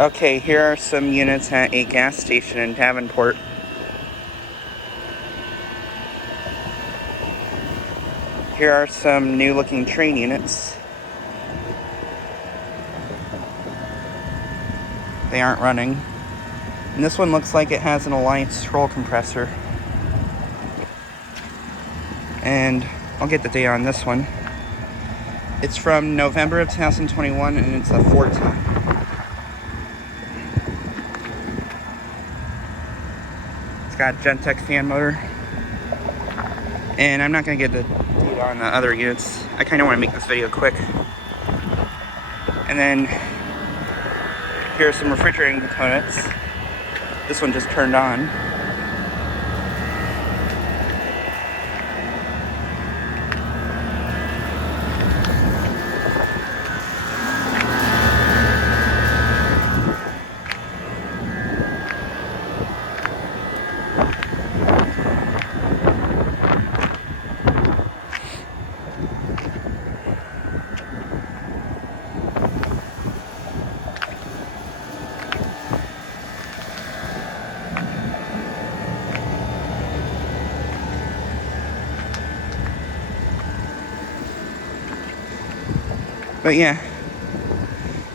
Okay, here are some units at a gas station in Davenport. Here are some new looking Trane units. They aren't running. And this one looks like it has an Alliance roll compressor. And I'll get the date on this one. It's from November of 2021 and it's a 4-ton. It's got a Gentech fan motor. And I'm not going to get the data on the other units. I kind of want to make this video quick. And then here are some refrigerating components. This one just turned on. But yeah,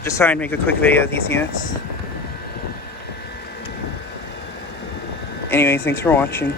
just thought I'd make a quick video of these units. Anyways, thanks for watching.